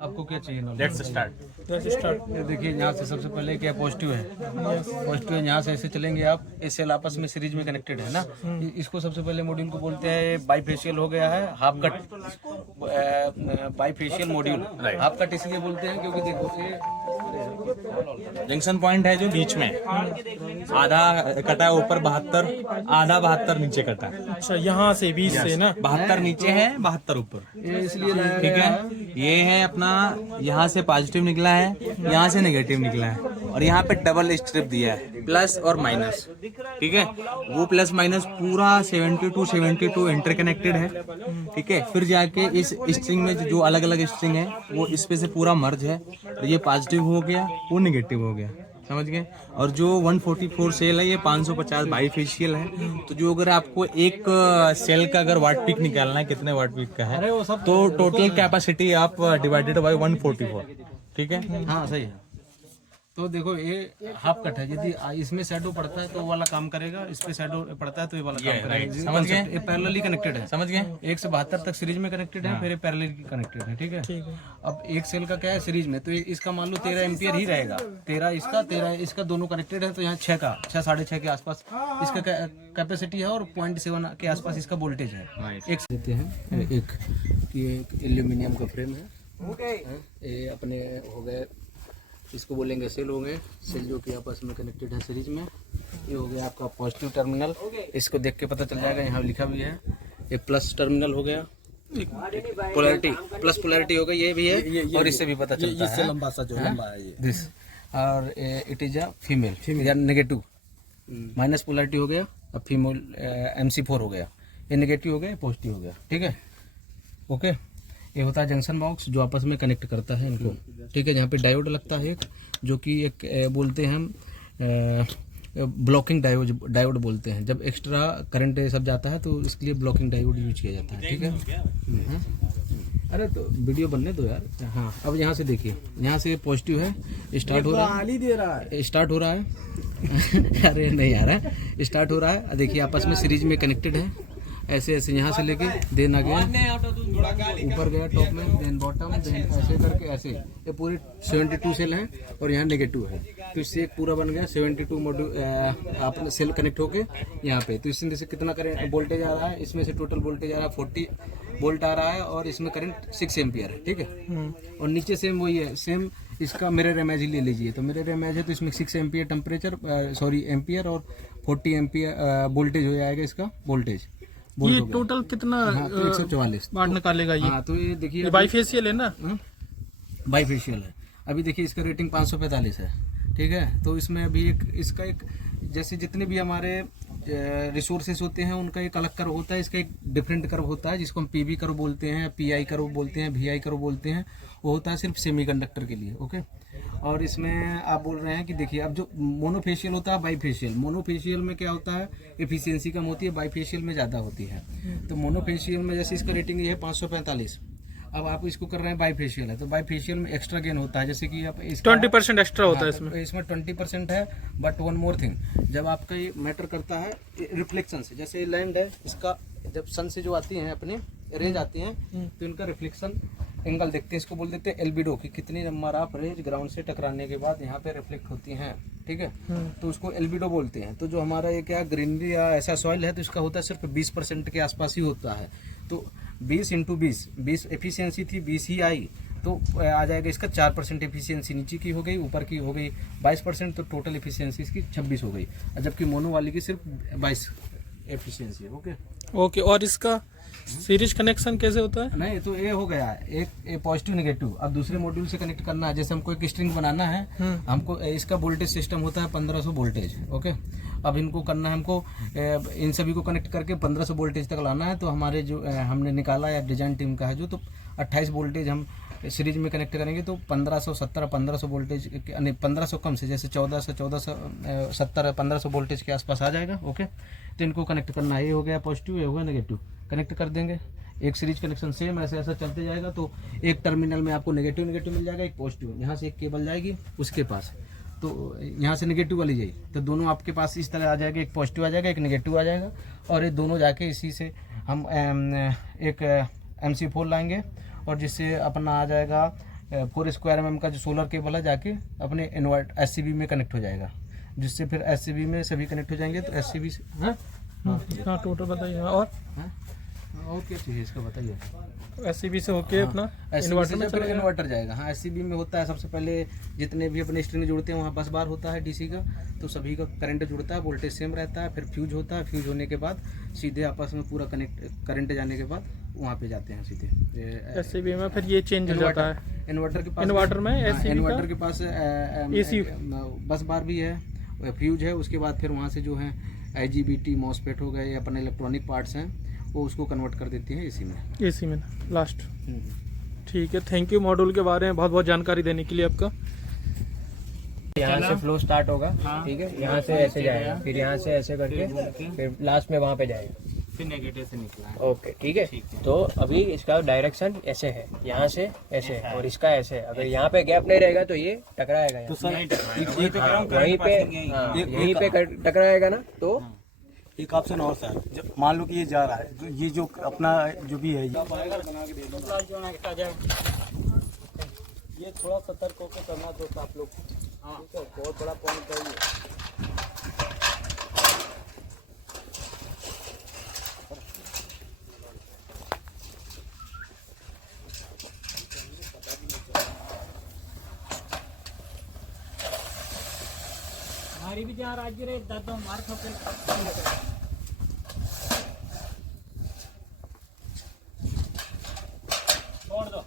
आपको क्या चाहिए? Let's start. ये देखिए, यहाँ से सबसे पहले क्या पॉजिटिव है। पॉजिटिव है, यहाँ से ऐसे चलेंगे आप, ये सेल आपस में सीरीज में कनेक्टेड है ना। इसको सबसे पहले मॉड्यूल को बोलते हैं बाईफेशियल हो गया है, half cut bifacial module. Half cut इसलिए बोलते हैं क्योंकि देखो ये जंक्शन पॉइंट है जो बीच में आधा कटा है ऊपर 72, आधा 72 नीचे कटा है। अच्छा, यहाँ से 20 से ना 72 नीचे है, 72 ऊपर। ये इसलिए लाया ठीक गया है, ये है अपना, यहाँ से पॉजिटिव निकला है, यहाँ से नेगेटिव निकला है, और यहाँ पे डबल स्ट्रिप दिया है, प्लस और माइनस। ठीक है, वो प्लस माइनस पूरा 72 इंटरकनेक्टेड है। ठीक है, फिर जाके इस स्ट्रिंग में जो अलग अलग स्ट्रिंग है वो इस पे से पूरा मर्ज है, और ये पॉजिटिव हो गया, वो नेगेटिव हो गया, समझ गए। और जो 144 सेल है, ये 550 बाईफेशियल है। तो जो अगर आपको एक सेल का अगर वाट पीक निकालना है, कितने वाट पीक का है, तो टोटल कैपेसिटी आप डिवाइडेड बाय 144। ठीक है, हाँ सही है। तो देखो ये हाफ कट है, यदि इसमें शैडो पड़ता है तो वो वाला काम करेगा, इस पे शैडो पड़ता है तो ये वाला काम करेगा। समझ गए? ये पैरेलली कनेक्टेड है, समझ गए। 1 से 72 तक सीरीज में कनेक्टेड है, फिर ये पैरेलल कनेक्टेड है। ठीक है, अब एक सेल का क्या है सीरीज में, तो इसका मान लो 13 एम्पियर ही रहेगा, 13 इसका दोनों कनेक्टेड है, तो यहाँ 6 का 6 साढ़े 6 के आसपास इसका कैपेसिटी है, और 0.7 के आसपास इसका वोल्टेज है। एक देते हैं, एक ये एल्यूमिनियम का फ्रेम है, ये अपने हो गए, इसको बोलेंगे सेल हो गए, सेल जो कि आपस में कनेक्टेड है सीरीज में। ये हो गया आपका पॉजिटिव टर्मिनल, इसको देख के पता चल जाएगा, यहाँ लिखा भी है। ये प्लस टर्मिनल हो गया, पोलैरिटी प्लस पोलैरिटी हो गई, ये भी है, और इससे भी पता चलता है लंबा सा जो लंबा है ये दिस। और इट इज अ फीमेल या नेगेटिव, माइनस पोलैरिटी हो गया, अब फीमेल MC4 हो गया, ये नेगेटिव हो गया, पॉजिटिव हो गया। ठीक है, ओके। ये होता है जंक्शन बॉक्स जो आपस में कनेक्ट करता है इनको। ठीक है, जहाँ पे डायोड लगता है एक, जो कि एक बोलते हैं हम ब्लॉकिंग डायोड बोलते हैं। जब एक्स्ट्रा करंट सब जाता है तो इसके लिए ब्लॉकिंग डायोड यूज किया जाता है। ठीक है, अरे तो वीडियो बनने दो यार। हाँ, अब यहाँ से देखिए, यहाँ से पॉजिटिव है, स्टार्ट हो रहा है, स्टार्ट हो रहा है अरे नहीं आ रहा है, स्टार्ट हो रहा है। देखिए आपस में सीरीज में कनेक्टेड है, ऐसे ऐसे यहाँ से लेके देन आगे ऊपर गया टॉप में, देन बॉटम, देन ऐसे करके ऐसे ये पूरी 72 सेल हैं, और यहाँ नेगेटिव है, तो इससे एक पूरा बन गया 72 मॉड्यूल अपने सेल कनेक्ट होके यहाँ पे। तो इसमें से कितना करंट वोल्टेज आ रहा है, इसमें से टोटल वोल्टेज आ रहा है 40 वोल्ट आ रहा है, और इसमें करंट 6 एम्पियर है। ठीक है, और नीचे सेम वही है, सेम इसका मिरर इमेज ही ले लीजिए, तो मिरर इमेज है, तो इसमें 6 एम्पियर टेम्परेचर एम्पियर और 40 एम्पियर वोल्टेज हो जाएगा इसका वोल्टेज। ये टोटल कितना 144 वाट निकालेगा ये? हाँ, तो ये देखिए बाईफेशियल है ना, बाईफेशियल है। अभी देखिए इसका रेटिंग 545 है। ठीक है, तो इसमें अभी एक इसका एक जैसे जितने भी हमारे रिसोर्सेज होते हैं उनका एक अलग कर्व होता है, इसका एक डिफरेंट कर्व होता है जिसको हम PV कर्व बोलते हैं, PI कर्व बोलते हैं, VI कर्व बोलते हैं। वो होता है सिर्फ सेमीकंडक्टर के लिए। ओके, और इसमें आप बोल रहे हैं कि देखिए अब जो मोनोफेशियल होता है, बाईफेशियल, मोनोफेशियल में क्या होता है, एफिशिएंसी कम होती है, बाईफेशियल में ज़्यादा होती है। तो मोनोफेशियल में जैसे इसका रेटिंग ये है 545, अब आप इसको कर रहे हैं बाईफेशियल है, तो बाईफेशियल में एक्स्ट्रा गेन होता है, जैसे कि आप 20% एक्स्ट्रा होता है इसमें। इसमें 20% है, बट वन मोर थिंग, जब आपका ये मैटर करता है रिफ्लेक्शन से, जैसे लैंड है इसका, जब सन से जो आती हैं अपने रेज आती हैं, तो इनका रिफ्लेक्शन एंगल देखते हैं, इसको बोल देते हैं एल्बिडो, कि कितनी नंबर ऑफ रेज ग्राउंड से टकराने के बाद यहाँ पे रिफ्लेक्ट होती हैं। ठीक है, तो उसको एल्बिडो बोलते हैं। तो जो हमारा ये क्या ग्रीनरी या ऐसा सॉइल है, तो इसका होता है सिर्फ 20% के आसपास ही होता है। तो 20 × 20 एफिशिएंसी थी, 20 ही आई, तो आ जाएगा इसका 4% एफिशिएंसी नीचे की हो गई, ऊपर की हो गई 22%, तो टोटल एफिशिएंसी इसकी 26 हो गई, जबकि मोनो वाली की सिर्फ 22 एफिशिएंसी है। ओके, और इसका सीरीज कनेक्शन कैसे होता है? नहीं, तो ये हो गया एक पॉजिटिव नेगेटिव। अब दूसरे मॉड्यूल से कनेक्ट करना है, जैसे हमको एक स्ट्रिंग बनाना है, हमको इसका वोल्टेज सिस्टम होता है 1500 वोल्टेज। ओके, अब इनको करना है हमको, इन सभी को कनेक्ट करके 1500 वोल्टेज तक लाना है। तो हमारे जो हमने निकाला या डिजाइन टीम का है जो, तो 28 वोल्टेज हम सीरीज में कनेक्ट करेंगे, तो 1570 1500 वोल्टेज, नहीं 1500 कम से, जैसे 1470 1500 वोल्टेज के आसपास आ जाएगा। ओके, तो इनको कनेक्ट करना है, ये हो गया पॉजिटिव, ये हो गया नेगेटिव, कनेक्ट कर देंगे। एक सीरीज कनेक्शन सेम ऐसे ऐसा चलते जाएगा, तो एक टर्मिनल में आपको नेगेटिव मिल जाएगा, एक पॉजिटिव, यहाँ से एक केबल जाएगी उसके पास, तो यहाँ से नेगेटिव वाली जाएगी, तो दोनों आपके पास इस तरह आ जाएगा, एक पॉजिटिव आ जाएगा, एक नेगेटिव आ जाएगा, और ये दोनों जाके इसी से हम एक MC4 लाएंगे, और जिससे अपना आ जाएगा 4 स्क्वायर mm का जो सोलर केबल है जाके अपने SCB में कनेक्ट हो जाएगा, जिससे फिर SCB में सभी कनेक्ट हो जाएंगे। तो SCB से हाँ टोटल बताइए। और क्या चाहिए इसका बताइए। SCB से होके अपना इन्वर्टर में चलेगा, इन्वर्टर जाएगा। हाँ SCB में होता है सबसे पहले जितने भी अपने स्ट्रिंग जुड़ते हैं वहाँ बस बार होता है DC का, तो सभी का करंट जुड़ता है, वोल्टेज सेम रहता है। फिर फ्यूज होता है, फ्यूज होने के बाद सीधे आपस में पूरा करंट जाने के बाद वहाँ पे जाते हैं सीधे SCB में। फिर ये चेंज हो जाता है इन्वर्टर के पास। इन्वर्टर में SCB इन्वर्टर के पास AC बस बार भी है, फ्यूज है। उसके बाद फिर वहाँ से जो है IGBT मॉसफेट हो गए, अपने इलेक्ट्रॉनिक पार्ट्स हैं, वो उसको कन्वर्ट कर देती है AC में लास्ट। ठीक है, थैंक यू मॉड्यूल के बारे में बहुत बहुत जानकारी देने के लिए आपका। यहाँ से फ्लो स्टार्ट होगा, ठीक है, यहाँ से ऐसे जाएगा, फिर यहाँ से ऐसे करके फिर लास्ट में वहाँ पे जाएगा, फिर नेगेटिव से निकला। ओके ठीक है। तो अभी इसका डायरेक्शन ऐसे है, यहाँ से ऐसे है और इसका ऐसे है। अगर यहाँ पे गैप नहीं रहेगा तो ये टकराएगा यहाँ। वहीं पे यहीं पे टकराएगा ना। तो एक ऑप्शन और सर, जब मान लो कि ये जा रहा है, तो ये जो अपना जो भी है ये थोड़ा सतर्क होकर करना तो आप लोग। हाँ बहुत बड़ा पॉइंट है ये। हमारी भी जहाँ राज्य रहे दादा मार खपे छोड़ दो।